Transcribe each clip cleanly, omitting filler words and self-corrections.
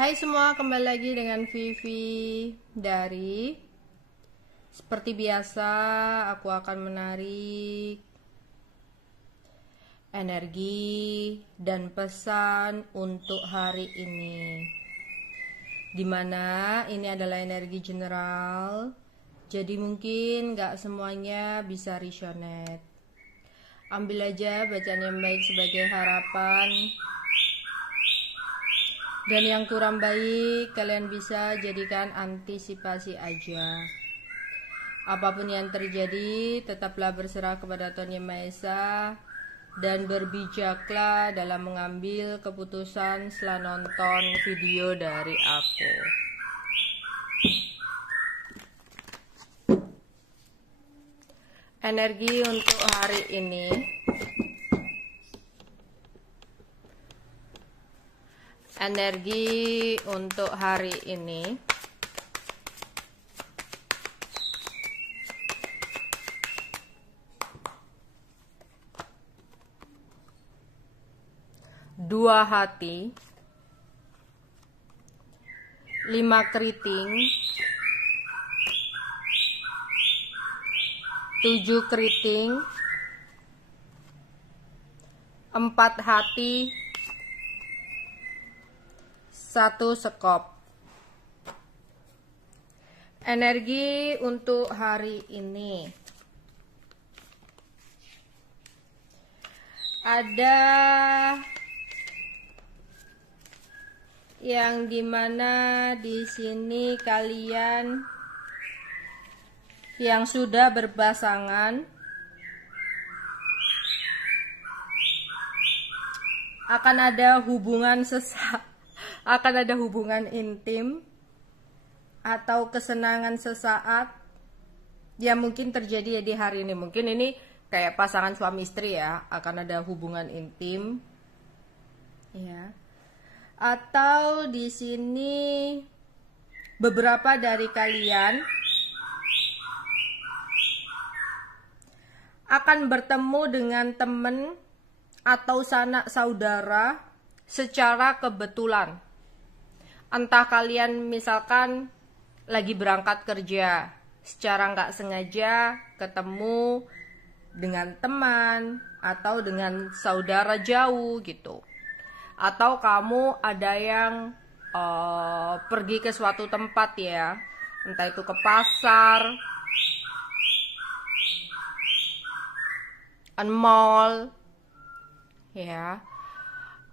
Hai semua, kembali lagi dengan Vivi dari seperti biasa aku akan menarik energi dan pesan untuk hari ini, dimana ini adalah energi general, jadi mungkin gak semuanya bisa resonate. Ambil aja bacaan yang baik sebagai harapan, dan yang kurang baik kalian bisa jadikan antisipasi aja. Apapun yang terjadi, tetaplah berserah kepada Tuhan Yang Maha Esa dan berbijaklah dalam mengambil keputusan setelah nonton video dari aku. Energi untuk hari ini. Energi untuk hari ini. Dua hati, 5 keriting, 7 keriting, 4 hati, 1 sekop. Energi untuk hari ini. Ada yang dimana di sini kalian yang sudah berpasangan akan ada hubungan intim atau kesenangan sesaat yang mungkin terjadi di hari ini. Mungkin ini kayak pasangan suami istri ya, akan ada hubungan intim ya. Atau di sini beberapa dari kalian akan bertemu dengan teman atau sanak saudara secara kebetulan. Entah kalian misalkan lagi berangkat kerja, secara nggak sengaja ketemu dengan teman atau dengan saudara jauh gitu. Atau kamu ada yang pergi ke suatu tempat ya, entah itu ke pasar, mall ya,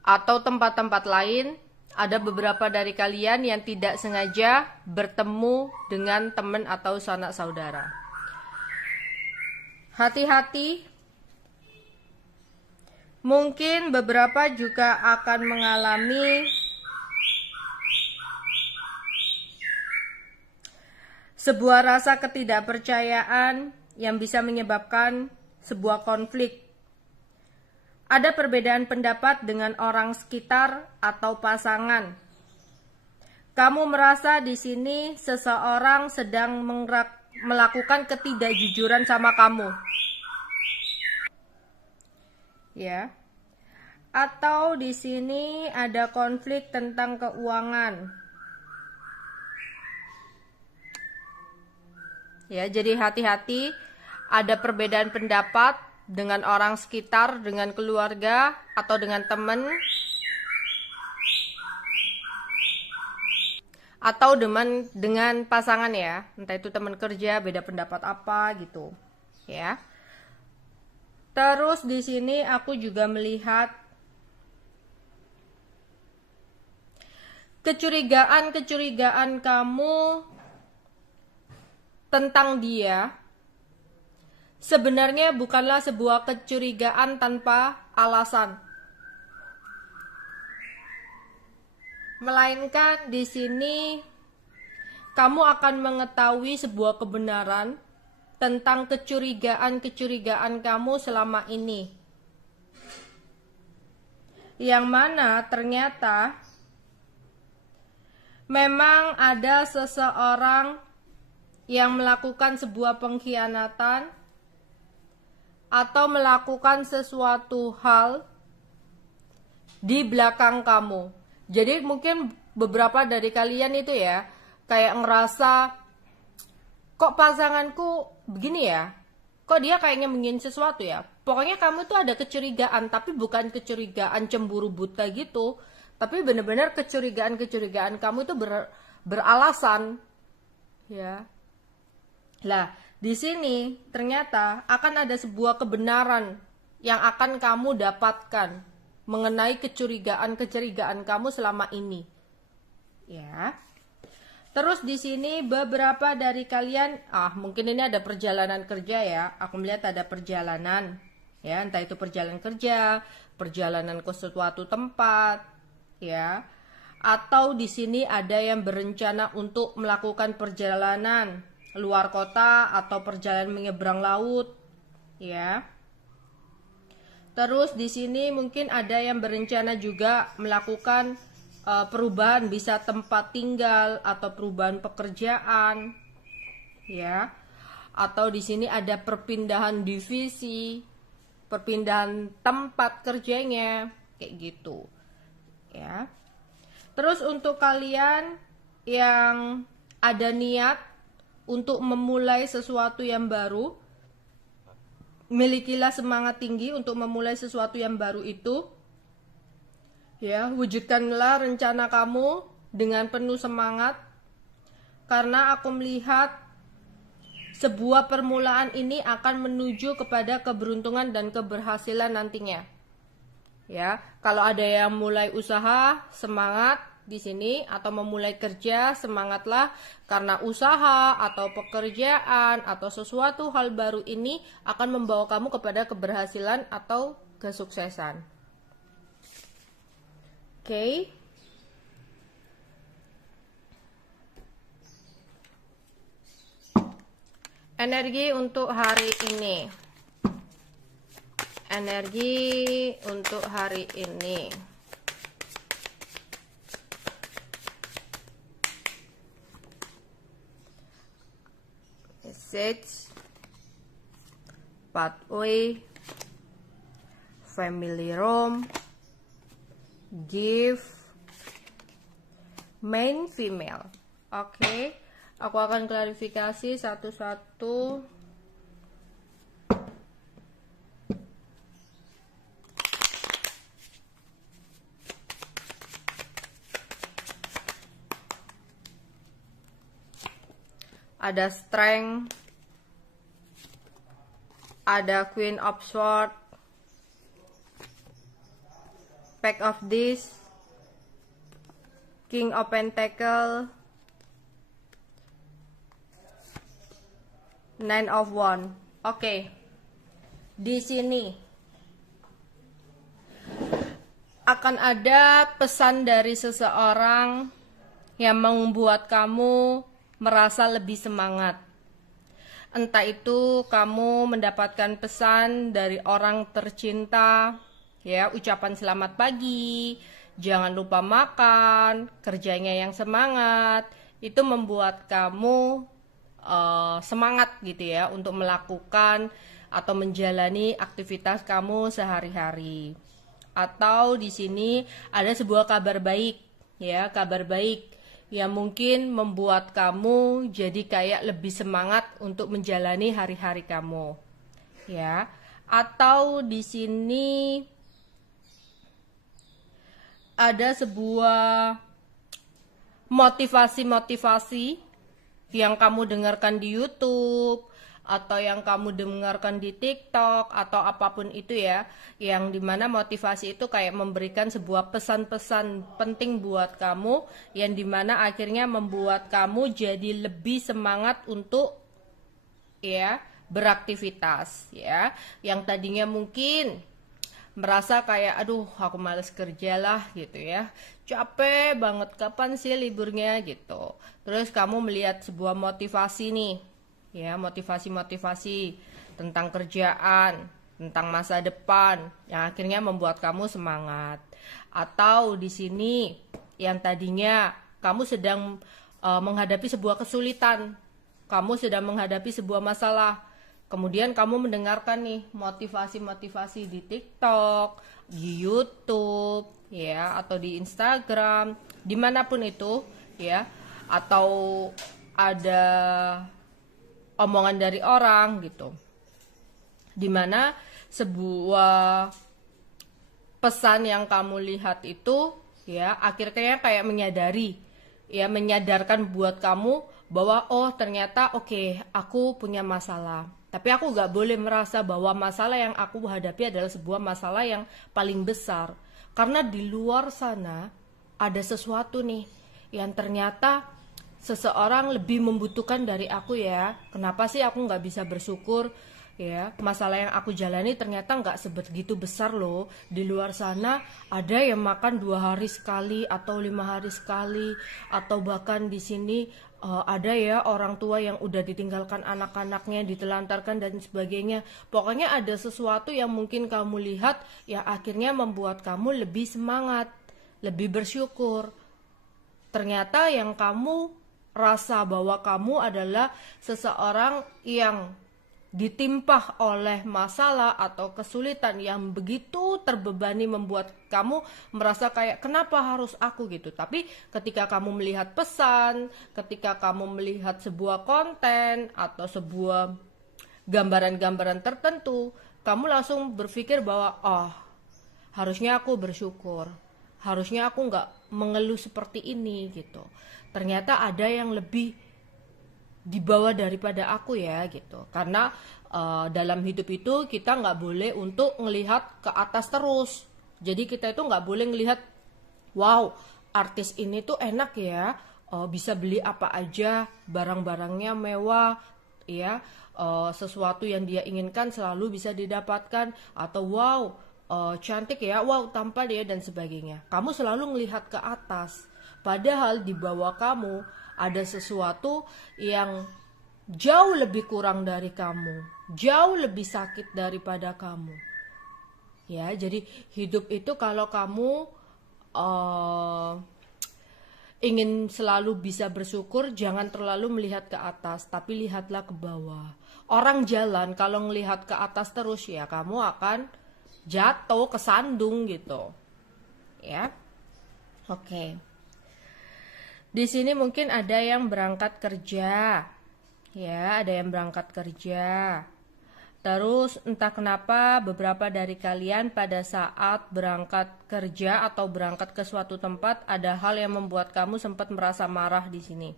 atau tempat-tempat lain. Ada beberapa dari kalian yang tidak sengaja bertemu dengan teman atau sanak saudara. Hati-hati. Mungkin beberapa juga akan mengalami sebuah rasa ketidakpercayaan yang bisa menyebabkan sebuah konflik. Ada perbedaan pendapat dengan orang sekitar atau pasangan. Kamu merasa di sini seseorang sedang melakukan ketidakjujuran sama kamu. Ya. Atau di sini ada konflik tentang keuangan. Ya, jadi hati-hati, ada perbedaan pendapat dengan orang sekitar, dengan keluarga atau dengan teman, atau dengan pasangan ya, entah itu teman kerja, beda pendapat apa gitu, ya. Terus di sini aku juga melihat kecurigaan kamu tentang dia sebenarnya bukanlah sebuah kecurigaan tanpa alasan. Melainkan di sini kamu akan mengetahui sebuah kebenaran tentang kecurigaan kamu selama ini. Yang mana ternyata memang ada seseorang yang melakukan sebuah pengkhianatan atau melakukan sesuatu hal di belakang kamu. Jadi mungkin beberapa dari kalian itu ya kayak ngerasa kok pasanganku begini ya, kok dia kayaknya ingin sesuatu ya. Pokoknya kamu tuh ada kecurigaan, tapi bukan kecurigaan cemburu buta gitu, tapi bener-bener kecurigaan kamu itu beralasan ya. Lah di sini ternyata akan ada sebuah kebenaran yang akan kamu dapatkan mengenai kecurigaan kamu selama ini ya. Terus di sini beberapa dari kalian, mungkin ini ada perjalanan kerja ya. Aku melihat ada perjalanan, ya, entah itu perjalanan kerja, perjalanan ke suatu tempat, ya. Atau di sini ada yang berencana untuk melakukan perjalanan luar kota atau perjalanan menyeberang laut, ya. Terus di sini mungkin ada yang berencana juga melakukan perubahan, bisa tempat tinggal atau perubahan pekerjaan ya, atau di sini ada perpindahan divisi, perpindahan tempat kerjanya kayak gitu ya. Terus untuk kalian yang ada niat untuk memulai sesuatu yang baru, milikilah semangat tinggi untuk memulai sesuatu yang baru itu. Ya, wujudkanlah rencana kamu dengan penuh semangat, karena aku melihat sebuah permulaan ini akan menuju kepada keberuntungan dan keberhasilan nantinya. Ya, kalau ada yang mulai usaha, semangat di sini, atau memulai kerja, semangatlah, karena usaha atau pekerjaan atau sesuatu hal baru ini akan membawa kamu kepada keberhasilan atau kesuksesan. Oke. Energi untuk hari ini. Energi untuk hari ini. Message, pathway, family room, give, main female. Oke, aku akan klarifikasi satu-satu. Ada strength, ada queen of swords, pack of this, king of pentacle, nine of wand. Oke. Di sini akan ada pesan dari seseorang yang membuat kamu merasa lebih semangat. Entah itu kamu mendapatkan pesan dari orang tercinta, ya, ucapan selamat pagi, jangan lupa makan, kerjanya yang semangat, itu membuat kamu semangat gitu ya untuk melakukan atau menjalani aktivitas kamu sehari-hari. Atau di sini ada sebuah kabar baik, ya, kabar baik yang mungkin membuat kamu jadi kayak lebih semangat untuk menjalani hari-hari kamu, ya. Atau di sini ada sebuah motivasi yang kamu dengarkan di YouTube atau yang kamu dengarkan di TikTok atau apapun itu ya, yang dimana motivasi itu kayak memberikan sebuah pesan-pesan penting buat kamu, yang dimana akhirnya membuat kamu jadi lebih semangat untuk ya beraktivitas ya, yang tadinya mungkin merasa kayak aduh aku males kerja lah gitu ya, capek banget, kapan sih liburnya gitu. Terus kamu melihat sebuah motivasi nih ya, motivasi tentang kerjaan, tentang masa depan yang akhirnya membuat kamu semangat. Atau di sini yang tadinya kamu sedang menghadapi sebuah kesulitan, kamu sedang menghadapi sebuah masalah, kemudian kamu mendengarkan nih motivasi di TikTok, di YouTube, ya, atau di Instagram, dimanapun itu, ya, atau ada omongan dari orang gitu, dimana sebuah pesan yang kamu lihat itu, ya, akhirnya kayak menyadari, ya, menyadarkan buat kamu bahwa oh ternyata oke, aku punya masalah, tapi aku gak boleh merasa bahwa masalah yang aku hadapi adalah sebuah masalah yang paling besar, karena di luar sana ada sesuatu nih yang ternyata seseorang lebih membutuhkan dari aku, ya. Kenapa sih aku nggak bisa bersyukur, ya? Masalah yang aku jalani ternyata nggak sebegitu besar loh. Di luar sana ada yang makan 2 hari sekali atau 5 hari sekali, atau bahkan di sini ada ya orang tua yang udah ditinggalkan anak-anaknya, ditelantarkan dan sebagainya. Pokoknya ada sesuatu yang mungkin kamu lihat yang akhirnya membuat kamu lebih semangat, lebih bersyukur. Ternyata yang kamu rasa bahwa kamu adalah seseorang yang ditimpa oleh masalah atau kesulitan yang begitu terbebani, membuat kamu merasa kayak kenapa harus aku gitu. Tapi ketika kamu melihat pesan, ketika kamu melihat sebuah konten atau sebuah gambaran-gambaran tertentu, kamu langsung berpikir bahwa oh, harusnya aku bersyukur, harusnya aku nggak mengeluh seperti ini gitu. Ternyata ada yang lebih di bawah daripada aku, ya gitu. Karena dalam hidup itu kita nggak boleh untuk ngelihat ke atas terus. Jadi kita itu nggak boleh ngelihat, wow, artis ini tuh enak ya, bisa beli apa aja, barang-barangnya mewah, ya, sesuatu yang dia inginkan selalu bisa didapatkan, atau wow, cantik ya, wow, tampan ya, dan sebagainya. Kamu selalu ngelihat ke atas, padahal di bawah kamu ada sesuatu yang jauh lebih kurang dari kamu, jauh lebih sakit daripada kamu. Ya, jadi hidup itu kalau kamu ingin selalu bisa bersyukur, jangan terlalu melihat ke atas, tapi lihatlah ke bawah. Orang jalan kalau melihat ke atas terus, ya kamu akan jatuh, kesandung gitu. Ya. Oke. Di sini mungkin ada yang berangkat kerja. Ya, ada yang berangkat kerja. Terus entah kenapa beberapa dari kalian pada saat berangkat kerja atau berangkat ke suatu tempat ada hal yang membuat kamu sempat merasa marah di sini.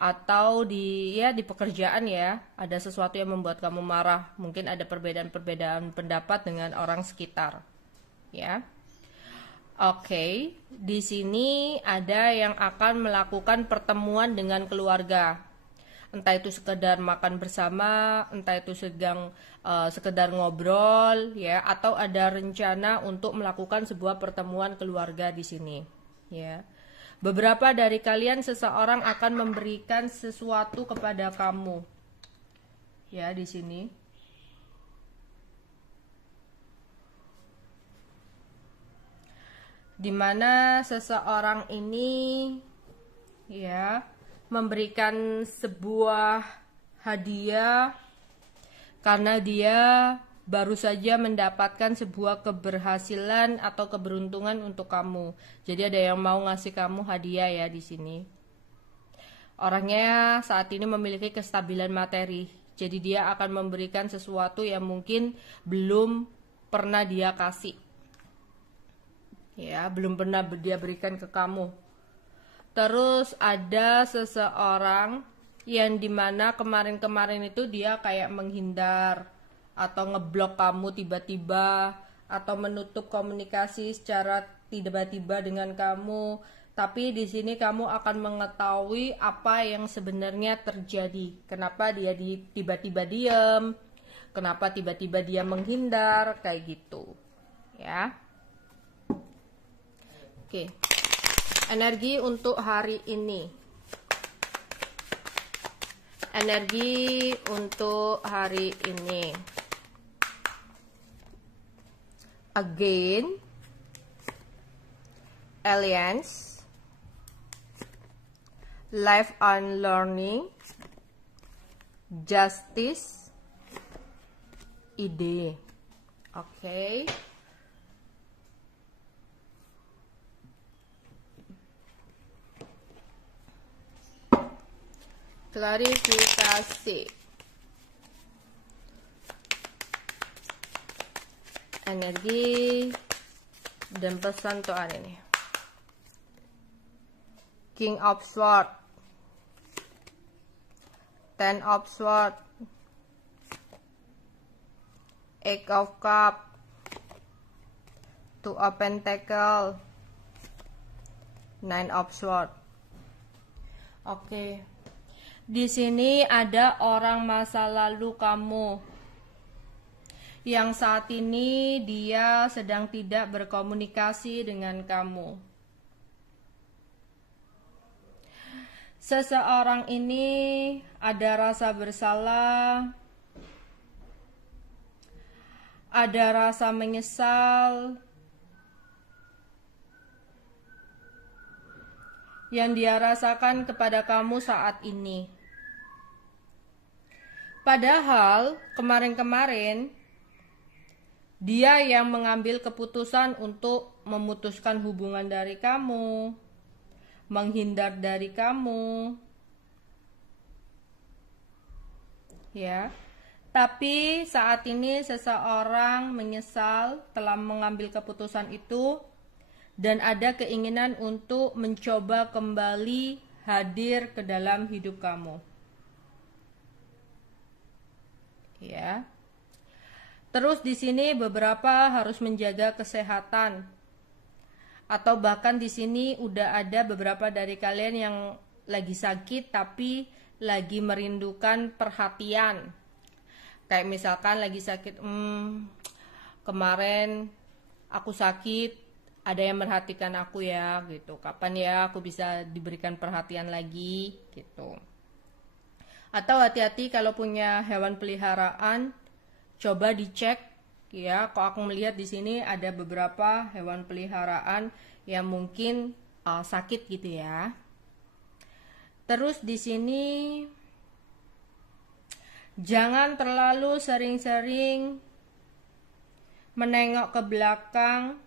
Atau di pekerjaan, ya, ada sesuatu yang membuat kamu marah. Mungkin ada perbedaan-perbedaan pendapat dengan orang sekitar. Ya. Oke, di sini ada yang akan melakukan pertemuan dengan keluarga. Entah itu sekedar makan bersama, entah itu sekedar ngobrol, ya, atau ada rencana untuk melakukan sebuah pertemuan keluarga di sini, ya. Beberapa dari kalian, seseorang akan memberikan sesuatu kepada kamu, ya, di sini. Dimana seseorang ini, ya, memberikan sebuah hadiah karena dia baru saja mendapatkan sebuah keberhasilan atau keberuntungan untuk kamu. Jadi ada yang mau ngasih kamu hadiah, ya, di sini. Orangnya saat ini memiliki kestabilan materi, jadi dia akan memberikan sesuatu yang mungkin belum pernah dia kasih, ya, belum pernah dia berikan ke kamu. Terus ada seseorang yang dimana kemarin-kemarin itu dia kayak menghindar atau ngeblok kamu tiba-tiba, atau menutup komunikasi secara tiba-tiba dengan kamu. Tapi di sini kamu akan mengetahui apa yang sebenarnya terjadi. Kenapa dia tiba-tiba diam? Kenapa tiba-tiba dia menghindar? Kayak gitu, ya. Oke. Energi untuk hari ini. Energi untuk hari ini. Again, Alliance, Life and Learning, Justice, Ide. Oke. Klarifikasi. Energi dan pesan Tuhan ini. King of Swords, Ten of Swords, Eight of Cups, Two of Pentacles, Nine of Swords. Oke. Di sini ada orang masa lalu kamu yang saat ini dia sedang tidak berkomunikasi dengan kamu. Seseorang ini ada rasa bersalah, ada rasa menyesal yang dia rasakan kepada kamu saat ini. Padahal kemarin-kemarin dia yang mengambil keputusan untuk memutuskan hubungan dari kamu, menghindar dari kamu. Ya. Tapi saat ini seseorang menyesal telah mengambil keputusan itu dan ada keinginan untuk mencoba kembali hadir ke dalam hidup kamu. Ya. Terus di sini beberapa harus menjaga kesehatan. Atau bahkan di sini udah ada beberapa dari kalian yang lagi sakit tapi lagi merindukan perhatian. Kayak misalkan lagi sakit, kemarin aku sakit, ada yang merhatikan aku ya gitu. Kapan ya aku bisa diberikan perhatian lagi gitu. Atau hati-hati kalau punya hewan peliharaan, coba dicek ya. Kok aku melihat di sini ada beberapa hewan peliharaan yang mungkin sakit gitu ya. Terus di sini jangan terlalu sering-sering menengok ke belakang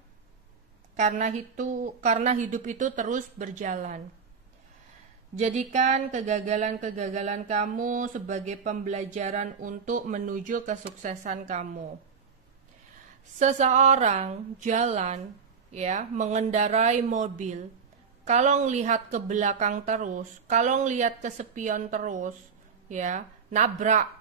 karena hidup itu terus berjalan. Jadikan kegagalan-kegagalan kamu sebagai pembelajaran untuk menuju kesuksesan kamu. Seseorang jalan ya, mengendarai mobil, kalau ngelihat ke belakang terus, kalau ngelihat ke spion terus, ya, nabrak.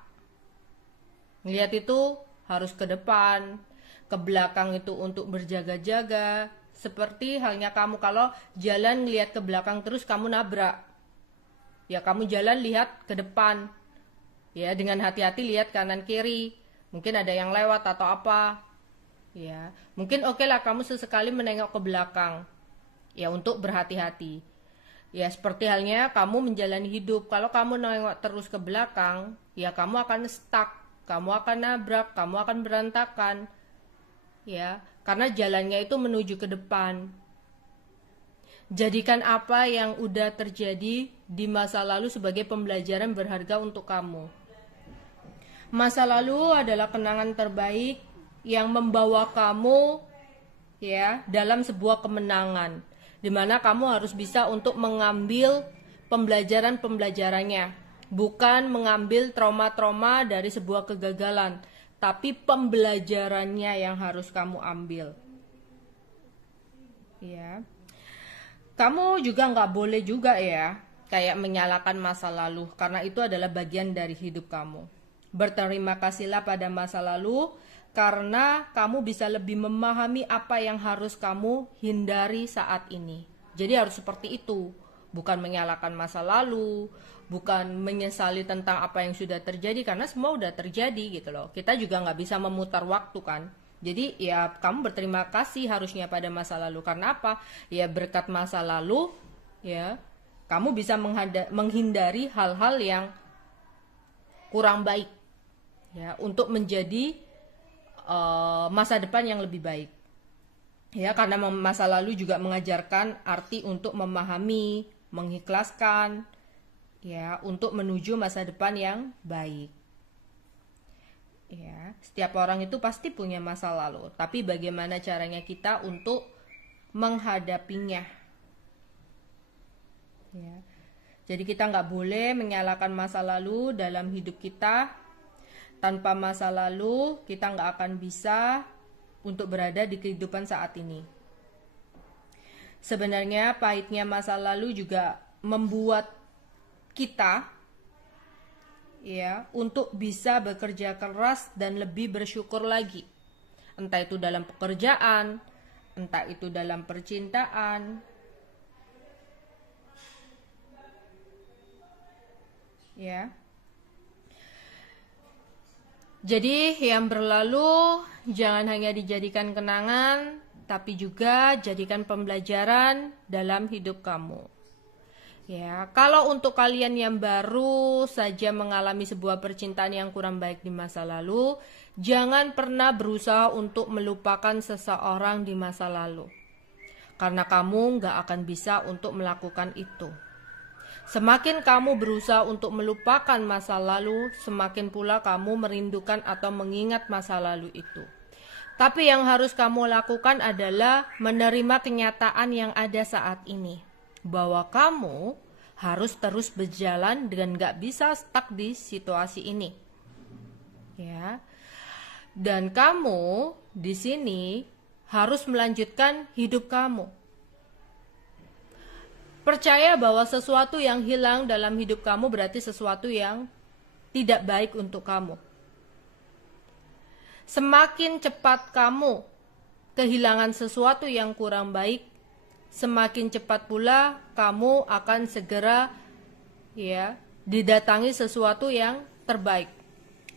Ngelihat itu harus ke depan, ke belakang itu untuk berjaga-jaga. Seperti halnya kamu kalau jalan ngelihat ke belakang terus kamu nabrak. Ya kamu jalan lihat ke depan. Ya dengan hati-hati lihat kanan kiri. Mungkin ada yang lewat atau apa. Ya, mungkin oke lah kamu sesekali menengok ke belakang. Ya untuk berhati-hati. Ya seperti halnya kamu menjalani hidup. Kalau kamu nengok terus ke belakang, ya kamu akan stuck, kamu akan nabrak, kamu akan berantakan. Ya, karena jalannya itu menuju ke depan. Jadikan apa yang udah terjadi di masa lalu sebagai pembelajaran berharga untuk kamu. Masa lalu adalah kenangan terbaik yang membawa kamu ya dalam sebuah kemenangan, di mana kamu harus bisa untuk mengambil pembelajaran-pembelajarannya, bukan mengambil trauma-trauma dari sebuah kegagalan, tapi pembelajarannya yang harus kamu ambil. Ya. Kamu juga nggak boleh juga ya kayak menyalahkan masa lalu, karena itu adalah bagian dari hidup kamu. Berterima kasihlah pada masa lalu karena kamu bisa lebih memahami apa yang harus kamu hindari saat ini. Jadi harus seperti itu, bukan menyalahkan masa lalu, bukan menyesali tentang apa yang sudah terjadi, karena semua udah terjadi gitu loh. Kita juga nggak bisa memutar waktu kan. Jadi ya kamu berterima kasih harusnya pada masa lalu. Karena apa? Ya berkat masa lalu ya kamu bisa menghindari hal-hal yang kurang baik ya untuk menjadi masa depan yang lebih baik. Ya karena masa lalu juga mengajarkan arti untuk memahami, mengikhlaskan ya untuk menuju masa depan yang baik. Ya, setiap orang itu pasti punya masa lalu, tapi bagaimana caranya kita untuk menghadapinya? Ya. Jadi kita nggak boleh menyalahkan masa lalu dalam hidup kita. Tanpa masa lalu, kita nggak akan bisa untuk berada di kehidupan saat ini. Sebenarnya pahitnya masa lalu juga membuat kita ya untuk bisa bekerja keras dan lebih bersyukur lagi. Entah itu dalam pekerjaan, entah itu dalam percintaan. Ya. Jadi yang berlalu jangan hanya dijadikan kenangan, tapi juga jadikan pembelajaran dalam hidup kamu. Ya, kalau untuk kalian yang baru saja mengalami sebuah percintaan yang kurang baik di masa lalu, jangan pernah berusaha untuk melupakan seseorang di masa lalu. Karena kamu nggak akan bisa untuk melakukan itu. Semakin kamu berusaha untuk melupakan masa lalu, semakin pula kamu merindukan atau mengingat masa lalu itu. Tapi yang harus kamu lakukan adalah menerima kenyataan yang ada saat ini. Bahwa kamu harus terus berjalan dan gak bisa stuck di situasi ini. Ya. Dan kamu di sini harus melanjutkan hidup kamu. Percaya bahwa sesuatu yang hilang dalam hidup kamu berarti sesuatu yang tidak baik untuk kamu. Semakin cepat kamu kehilangan sesuatu yang kurang baik, semakin cepat pula kamu akan segera ya didatangi sesuatu yang terbaik.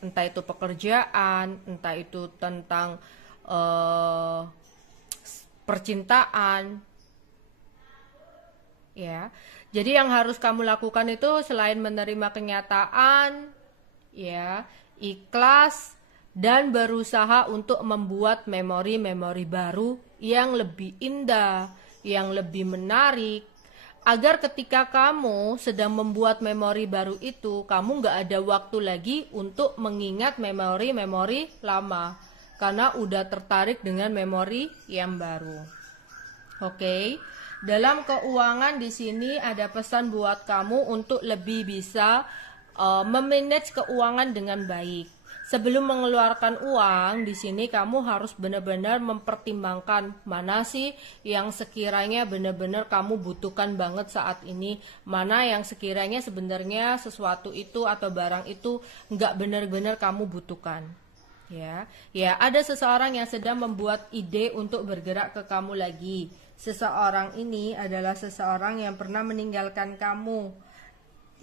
Entah itu pekerjaan, entah itu tentang percintaan. Ya, jadi yang harus kamu lakukan itu selain menerima kenyataan, ya, ikhlas dan berusaha untuk membuat memori-memori baru yang lebih indah, yang lebih menarik, agar ketika kamu sedang membuat memori baru itu, kamu nggak ada waktu lagi untuk mengingat memori-memori lama, karena udah tertarik dengan memori yang baru. Oke. Dalam keuangan di sini ada pesan buat kamu untuk lebih bisa memanage keuangan dengan baik. Sebelum mengeluarkan uang, di sini kamu harus benar-benar mempertimbangkan mana sih yang sekiranya benar-benar kamu butuhkan banget saat ini, mana yang sekiranya sebenarnya sesuatu itu atau barang itu nggak benar-benar kamu butuhkan. Ya, ada seseorang yang sedang membuat ide untuk bergerak ke kamu lagi. Seseorang ini adalah seseorang yang pernah meninggalkan kamu.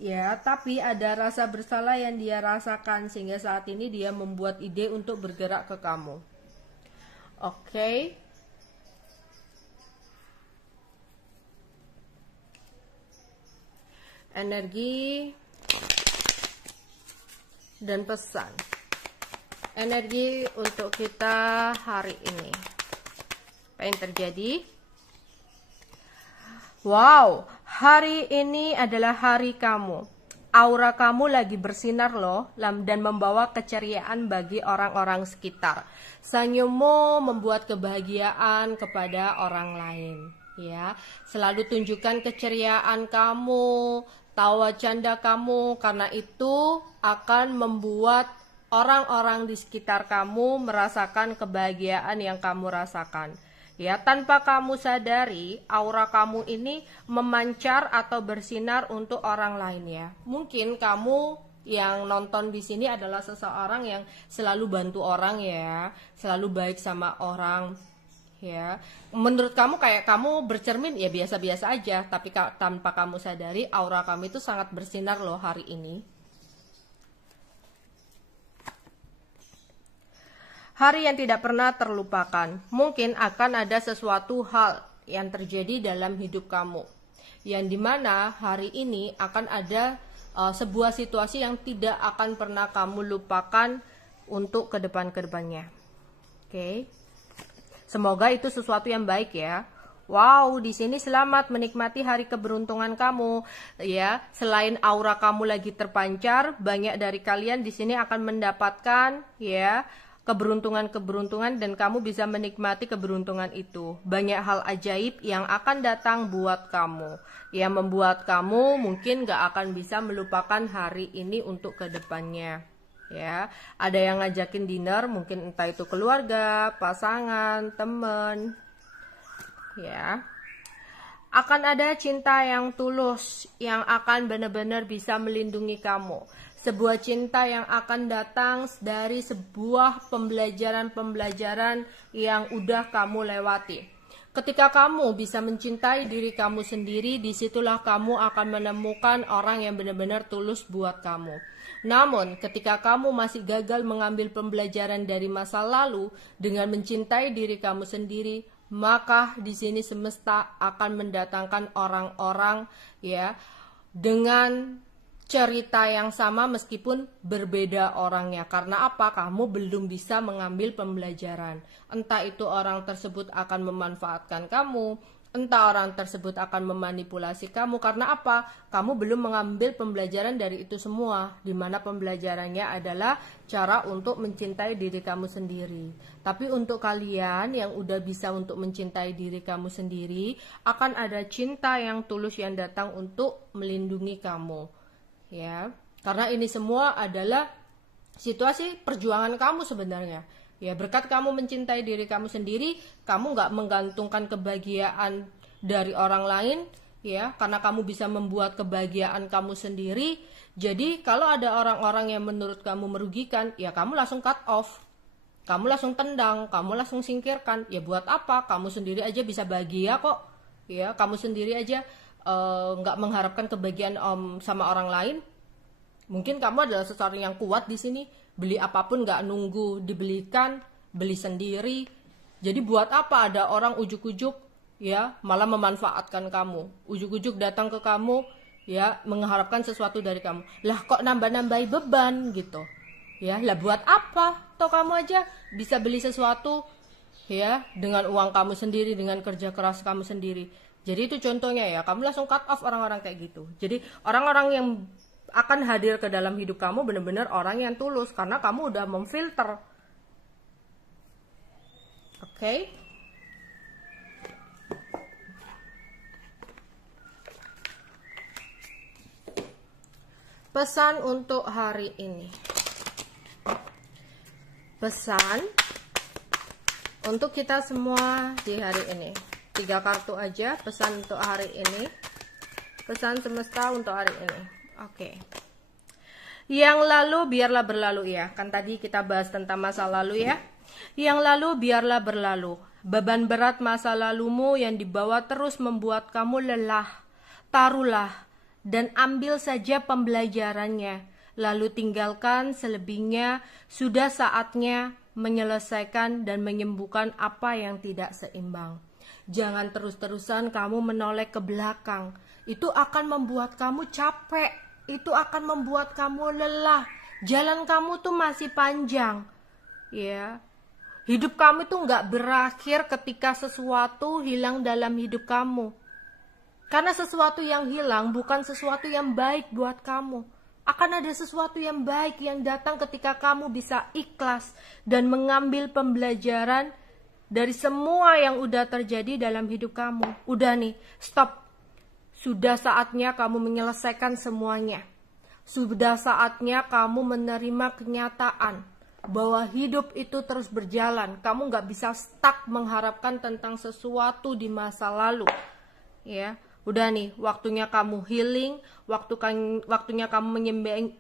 Ya, tapi ada rasa bersalah yang dia rasakan sehingga saat ini dia membuat ide untuk bergerak ke kamu. Oke. Energi dan pesan. Energi untuk kita hari ini. Apa yang terjadi? Wow, hari ini adalah hari kamu. Aura kamu lagi bersinar loh dan membawa keceriaan bagi orang-orang sekitar. Senyummu membuat kebahagiaan kepada orang lain. Ya, selalu tunjukkan keceriaan kamu, tawa canda kamu, karena itu akan membuat orang-orang di sekitar kamu merasakan kebahagiaan yang kamu rasakan. Ya, tanpa kamu sadari, aura kamu ini memancar atau bersinar untuk orang lain ya. Mungkin kamu yang nonton di sini adalah seseorang yang selalu bantu orang ya, selalu baik sama orang ya. Menurut kamu kayak kamu bercermin ya biasa-biasa aja, tapi tanpa kamu sadari aura kamu itu sangat bersinar loh hari ini. Hari yang tidak pernah terlupakan. Mungkin akan ada sesuatu hal yang terjadi dalam hidup kamu, yang dimana hari ini akan ada sebuah situasi yang tidak akan pernah kamu lupakan untuk kedepannya. Oke. Semoga itu sesuatu yang baik ya. Wow, di sini selamat menikmati hari keberuntungan kamu ya. Selain aura kamu lagi terpancar, banyak dari kalian di sini akan mendapatkan ya keberuntungan-keberuntungan dan kamu bisa menikmati keberuntungan itu. Banyak hal ajaib yang akan datang buat kamu, yang membuat kamu mungkin gak akan bisa melupakan hari ini untuk kedepannya. Ya, ada yang ngajakin dinner, mungkin entah itu keluarga, pasangan, temen. Ya, akan ada cinta yang tulus yang akan benar-benar bisa melindungi kamu. Sebuah cinta yang akan datang dari sebuah pembelajaran-pembelajaran yang udah kamu lewati. Ketika kamu bisa mencintai diri kamu sendiri, disitulah kamu akan menemukan orang yang benar-benar tulus buat kamu. Namun, ketika kamu masih gagal mengambil pembelajaran dari masa lalu dengan mencintai diri kamu sendiri, maka di sini semesta akan mendatangkan orang-orang ya dengan cerita yang sama meskipun berbeda orangnya. Karena apa? Kamu belum bisa mengambil pembelajaran. Entah itu orang tersebut akan memanfaatkan kamu, entah orang tersebut akan memanipulasi kamu. Karena apa? Kamu belum mengambil pembelajaran dari itu semua, di mana pembelajarannya adalah cara untuk mencintai diri kamu sendiri. Tapi untuk kalian yang udah bisa untuk mencintai diri kamu sendiri, akan ada cinta yang tulus yang datang untuk melindungi kamu. Ya, karena ini semua adalah situasi perjuangan kamu sebenarnya. Ya, berkat kamu mencintai diri kamu sendiri, kamu nggak menggantungkan kebahagiaan dari orang lain, ya, karena kamu bisa membuat kebahagiaan kamu sendiri. Jadi, kalau ada orang-orang yang menurut kamu merugikan, ya kamu langsung cut off. Kamu langsung tendang, kamu langsung singkirkan. Ya buat apa? Kamu sendiri aja bisa bahagia kok. Ya, kamu sendiri aja nggak mengharapkan kebahagiaan sama orang lain. Mungkin kamu adalah seseorang yang kuat di sini, beli apapun nggak nunggu dibelikan, beli sendiri. Jadi buat apa ada orang ujuk-ujuk ya malah memanfaatkan kamu, ujuk-ujuk datang ke kamu ya mengharapkan sesuatu dari kamu. Lah kok nambah-nambahi beban gitu ya, lah buat apa? Toh kamu aja bisa beli sesuatu ya dengan uang kamu sendiri, dengan kerja keras kamu sendiri. Jadi itu contohnya ya, kamu langsung cut off orang-orang kayak gitu. Jadi orang-orang yang akan hadir ke dalam hidup kamu benar-benar orang yang tulus karena kamu udah memfilter. Oke? Pesan untuk hari ini. Pesan untuk kita semua di hari ini. 3 kartu aja pesan untuk hari ini. Pesan semesta untuk hari ini. Oke. Yang lalu biarlah berlalu ya. Kan tadi kita bahas tentang masa lalu ya. Yang lalu biarlah berlalu. Beban berat masa lalumu yang dibawa terus membuat kamu lelah. Taruhlah dan ambil saja pembelajarannya. Lalu tinggalkan selebihnya. Sudah saatnya menyelesaikan dan menyembuhkan apa yang tidak seimbang. Jangan terus-terusan kamu menoleh ke belakang. Itu akan membuat kamu capek. Itu akan membuat kamu lelah. Jalan kamu tuh masih panjang. Ya. Hidup kamu tuh nggak berakhir ketika sesuatu hilang dalam hidup kamu. Karena sesuatu yang hilang bukan sesuatu yang baik buat kamu. Akan ada sesuatu yang baik yang datang ketika kamu bisa ikhlas dan mengambil pembelajaran dari semua yang udah terjadi dalam hidup kamu. Udah nih, stop. Sudah saatnya kamu menyelesaikan semuanya. Sudah saatnya kamu menerima kenyataan bahwa hidup itu terus berjalan. Kamu gak bisa stuck mengharapkan tentang sesuatu di masa lalu. Ya, udah nih, waktunya kamu healing, waktunya kamu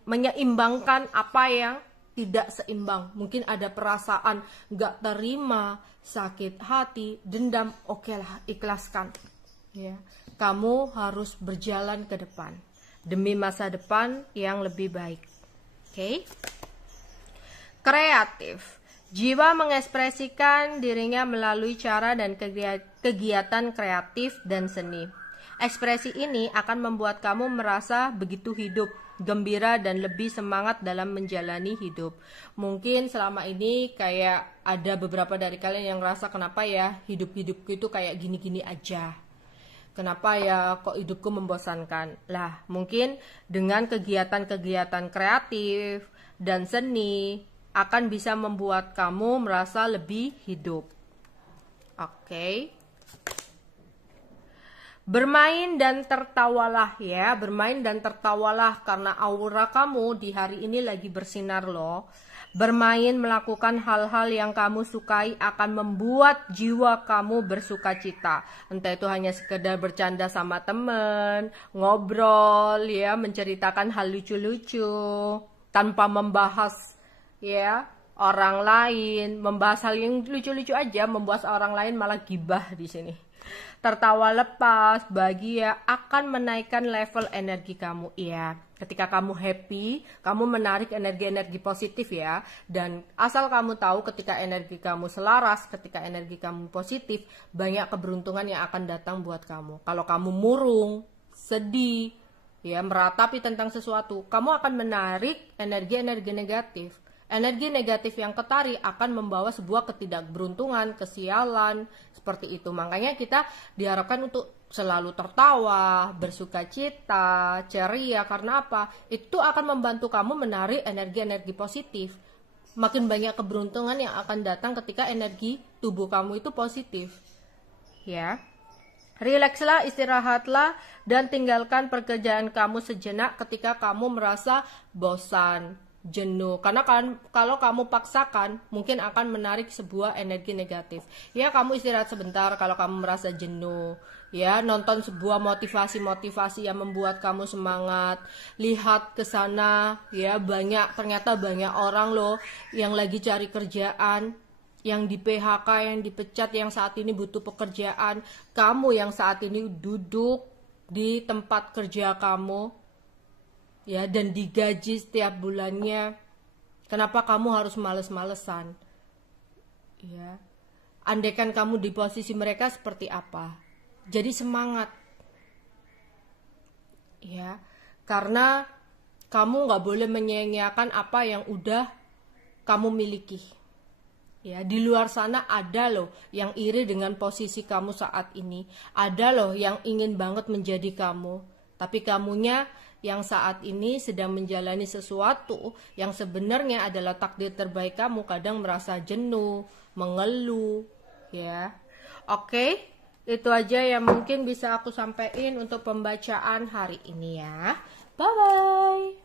menyeimbangkan apa yang tidak seimbang. Mungkin ada perasaan gak terima, sakit hati, dendam, okelah, ikhlaskan. Ya, kamu harus berjalan ke depan demi masa depan yang lebih baik. Oke? Kreatif. Jiwa mengekspresikan dirinya melalui cara dan kegiatan kreatif dan seni. Ekspresi ini akan membuat kamu merasa begitu hidup, gembira dan lebih semangat dalam menjalani hidup. Mungkin selama ini kayak ada beberapa dari kalian yang ngerasa kenapa ya hidup-hidupku itu kayak gini-gini aja. Kenapa ya kok hidupku membosankan? Lah, mungkin dengan kegiatan-kegiatan kreatif dan seni akan bisa membuat kamu merasa lebih hidup. Oke. Bermain dan tertawalah ya, bermain dan tertawalah karena aura kamu di hari ini lagi bersinar loh. Bermain, melakukan hal-hal yang kamu sukai akan membuat jiwa kamu bersuka cita. Entah itu hanya sekedar bercanda sama temen, ngobrol ya, menceritakan hal lucu-lucu tanpa membahas ya orang lain, membahas hal yang lucu-lucu aja, membuat orang lain malah gibah di sini. Tertawa lepas, bahagia akan menaikkan level energi kamu. Iya, ketika kamu happy, kamu menarik energi-energi positif ya. Dan asal kamu tahu ketika energi kamu selaras, ketika energi kamu positif, banyak keberuntungan yang akan datang buat kamu. Kalau kamu murung, sedih, ya meratapi tentang sesuatu, kamu akan menarik energi-energi negatif. Energi negatif yang ketarik akan membawa sebuah ketidakberuntungan, kesialan, seperti itu. Makanya kita diharapkan untuk selalu tertawa, bersuka cita, ceria. Karena apa? Itu akan membantu kamu menarik energi-energi positif. Makin banyak keberuntungan yang akan datang ketika energi tubuh kamu itu positif. Ya. Rilekslah, istirahatlah, dan tinggalkan pekerjaan kamu sejenak ketika kamu merasa bosan, jenuh. Karena kalau kamu paksakan, mungkin akan menarik sebuah energi negatif. Ya, kamu istirahat sebentar kalau kamu merasa jenuh. Ya, nonton sebuah motivasi-motivasi yang membuat kamu semangat. Lihat ke sana, ya, ternyata banyak orang loh yang lagi cari kerjaan, yang di PHK, yang dipecat, yang saat ini butuh pekerjaan. Kamu yang saat ini duduk di tempat kerja kamu, ya, dan digaji setiap bulannya, kenapa kamu harus males-malesan? Ya, andaikan kamu di posisi mereka seperti apa? Jadi semangat, ya, karena kamu nggak boleh menyia-nyiakan apa yang udah kamu miliki. Ya, di luar sana ada loh yang iri dengan posisi kamu saat ini. Ada loh yang ingin banget menjadi kamu. Tapi kamunya yang saat ini sedang menjalani sesuatu yang sebenarnya adalah takdir terbaik kamu, kadang merasa jenuh, mengeluh, ya. Oke, itu aja yang mungkin bisa aku sampaikan untuk pembacaan hari ini ya. Bye-bye.